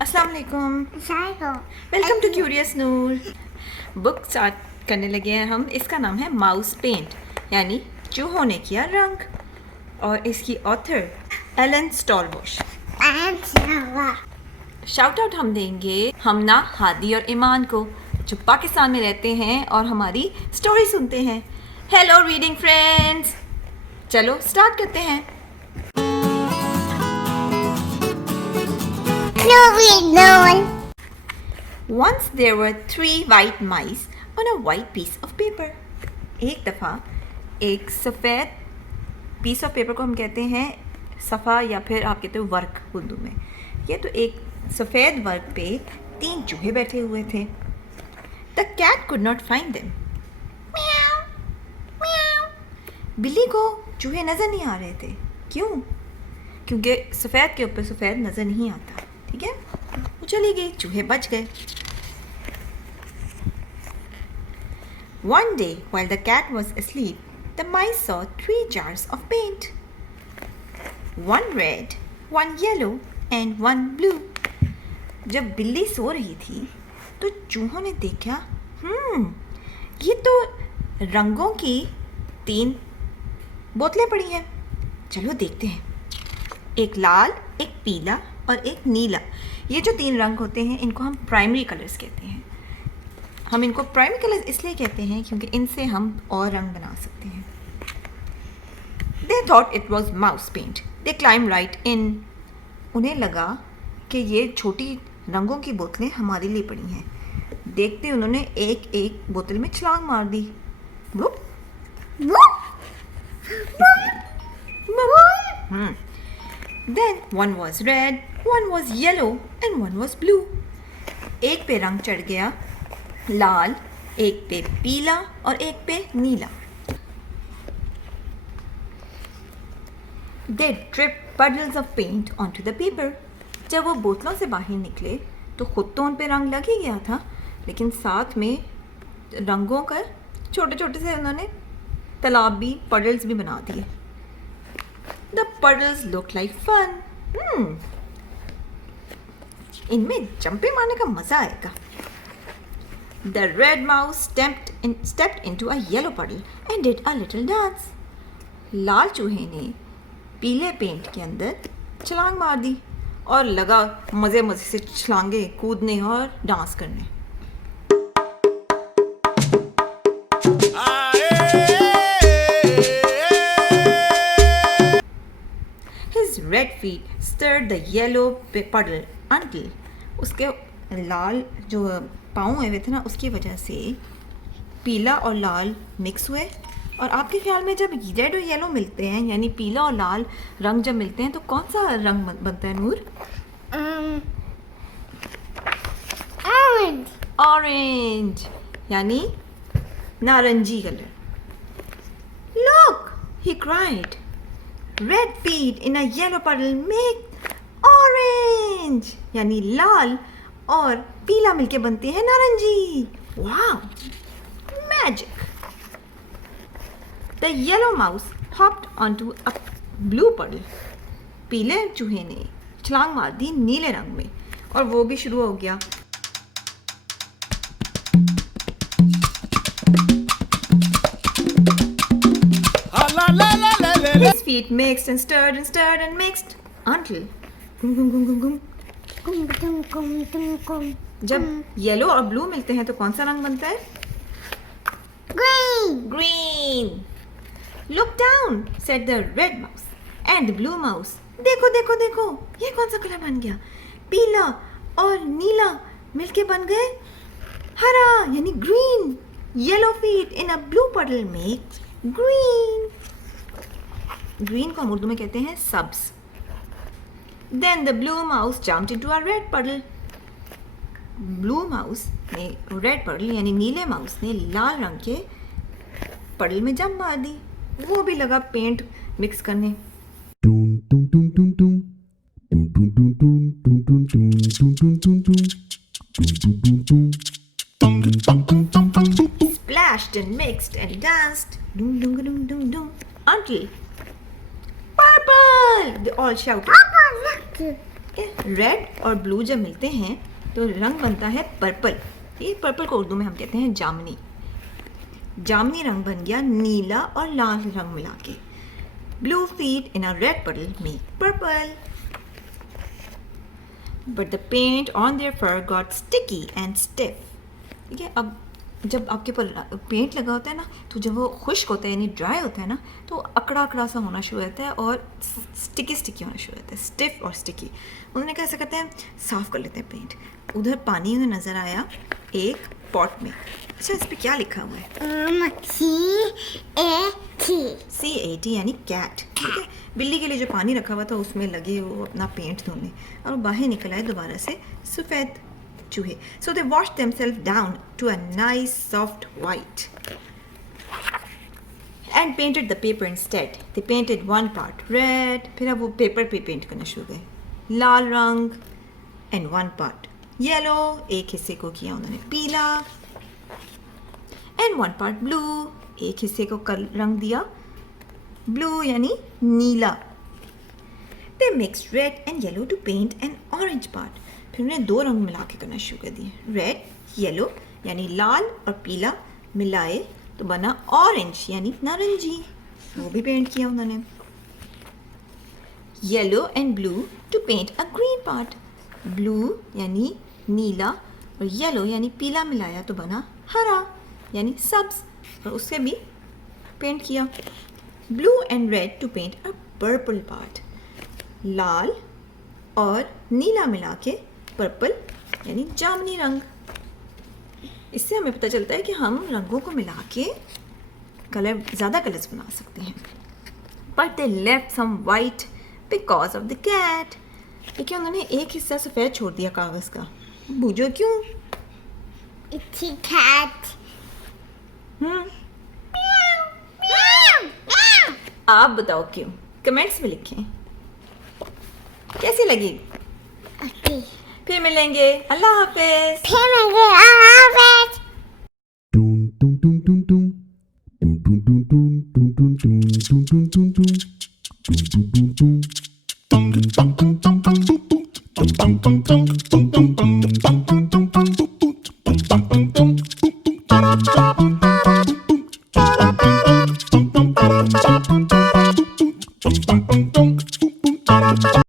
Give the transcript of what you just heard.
अस्सलाम वालेकुम। Welcome to curious Noor. Book start करने लगे हैं हम। इसका नाम है माउस पेंट, यानी चूहों ने किया रंग, और इसकी ऑथर एलन स्टॉलबुश। शाउट आउट हम देंगे हमना, हादी और ईमान को, जो पाकिस्तान में रहते हैं और हमारी स्टोरी सुनते हैं। हेलो रीडिंग फ्रेंड्स, चलो स्टार्ट करते हैं। Once there were 3 white mice on a white piece of paper. एक दफ़ा एक सफ़ेद पीस ऑफ पेपर को हम कहते हैं सफ़ा, या फिर आप कहते हो वर्क उर्दू में। ये तो एक सफ़ेद वर्क पे 3 चूहे बैठे हुए थे। The cat could not find them. Meow, meow. बिल्ली को चूहे नज़र नहीं आ रहे थे। क्यों? क्योंकि सफ़ेद के ऊपर सफ़ेद नज़र नहीं आता। ठीक है, वो चली गई, चूहे बच गए। One day, while the cat was asleep, the mice saw 3 jars of paint. One red, one yellow, and one blue. जब बिल्ली सो रही थी तो चूहों ने देखा, ये तो रंगों की 3 बोतलें पड़ी हैं। चलो देखते हैं। एक लाल, एक पीला और एक नीला। ये जो 3 रंग होते हैं इनको हम प्राइमरी कलर्स कहते हैं। हम इनको प्राइमरी कलर्स इसलिए कहते हैं क्योंकि इनसे हम और रंग बना सकते हैं। They thought it was mouse paint. They climbed right in. उन्हें लगा कि ये छोटी रंगों की बोतलें हमारे लिए पड़ी हैं। देखते उन्होंने एक एक बोतल में छलांग मार दी। बुप, बुप, बुप। Then one was red, one was yellow, and one was blue. एक पे रंग चढ़ गया लाल, एक पे पीला और एक पे नीला। They dripped puddles of paint onto the paper. जब वो बोतलों से बाहर निकले तो खुद तो उन पे रंग लग ही गया था, लेकिन साथ में रंगों का छोटे छोटे से उन्होंने तालाब भी, puddles भी बना दिए। The puddles looked like fun. इनमें जंपे मारने का मजा आएगा। The red mouse stepped into a yellow puddle and did a little dance. लाल चूहे ने पीले पेंट के अंदर छलांग मार दी और लगा मजे मजे से छलांगे कूदने और डांस करने। His red feet stirred the yellow puddle until उसके लाल जो पाँव हुए थे ना, उसकी वजह से पीला और लाल मिक्स हुए। और आपके ख्याल में जब रेड और येलो मिलते हैं, यानी पीला और लाल रंग जब मिलते हैं, तो कौन सा रंग बनता है नूर? ऑरेंज, यानी नारंगी colour. Look, he cried. Red feet in a yellow puddle make orange, यानी लाल और पीला मिलके बनते हैं नारंगी। Wow, magic. The yellow mouse hopped onto a blue puddle. पीले चूहे ने छलांग मार दी नीले रंग में और वो भी शुरू हो गया। His feet mixed and stirred and stirred and mixed until जब येलो और ब्लू मिलते हैं तो कौन सा रंग बनता है? Green. Look down, said the red mouse and the blue mouse. देखो देखो देखो, ये कौन सा कलर बन गया? पीला और नीला मिलके बन गए हरा, यानी green. Yellow feet in a blue puddle make green. Green को हम उर्दू में कहते हैं सब्ज। Then the blue mouse jumped into a red puddle. Blue mouse ने रेड puddle यानी नीले माउस ने लाल रंग के puddle में जंप मार दी। वो भी लगा पेंट मिक्स करने। Splashed and mixed and danced until purple! They all shouted. Red और ब्लू जब मिलते हैं तो रंग बनता है पर्पल। ये पर्पल को उर्दू में हम कहते हैं जामनी। जामनी रंग बन गया नीला और लाल रंग मिला के। Blue feet in a red puddle make purple. But the paint on their fur got sticky and stiff. ठीक है, अब जब आपके ऊपर पेंट लगा होता है ना, तो जब वो खुश्क होता है यानी ड्राई होता है ना, तो अकड़ा अकड़ा सा होना शुरू होता है और स्टिकी होना शुरू होता है, स्टिफ और स्टिकी। उन्होंने कैसे करते हैं, साफ़ कर लेते हैं पेंट। उधर पानी में नज़र आया एक पॉट में। अच्छा, इस पर क्या लिखा हुआ है? CAT यानी कैट। ठीक है, बिल्ली के लिए जो पानी रखा हुआ था उसमें लगे वो अपना पेंट धोने, और वो बाहर निकल आए दोबारा से सफ़ेद चूहे। So they washed themselves down to a nice soft white and painted the paper instead. They painted one part red, फिर अब वो पेपर पे पेंट करना शुरू गए, लाल रंग, and one part yellow, एक हिस्से को किया उन्होंने पीला, and one part blue, एक हिस्से को रंग दिया blue यानी नीला। They mixed red and yellow to paint an orange part. फिर उन्हें दो रंग मिला के करना शुरू कर दिए, रेड येलो यानी लाल और पीला मिलाए तो बना ऑरेंज यानी नारंगी, वो भी पेंट किया उन्होंने। Yellow and blue to paint a green part, blue यानी नीला और येलो यानी पीला मिलाया तो बना हरा यानी सब्ज, और उससे भी पेंट किया। Blue and red to paint a purple part, लाल और नीला मिला के पर्पल यानी जामुनी रंग। इससे हमें पता चलता है कि हम रंगों को मिला के कलर ज़्यादा कलर्स बना सकते हैं। But they left some white because of the cat, लेकिन उन्होंने एक हिस्सा सफ़ेद छोड़ दिया कागज़ का। बूझो क्यों? आप बताओ क्यों, कमेंट्स में लिखें। कैसी लगी? फिर मिलेंगे। अल्लाह हाफिज़।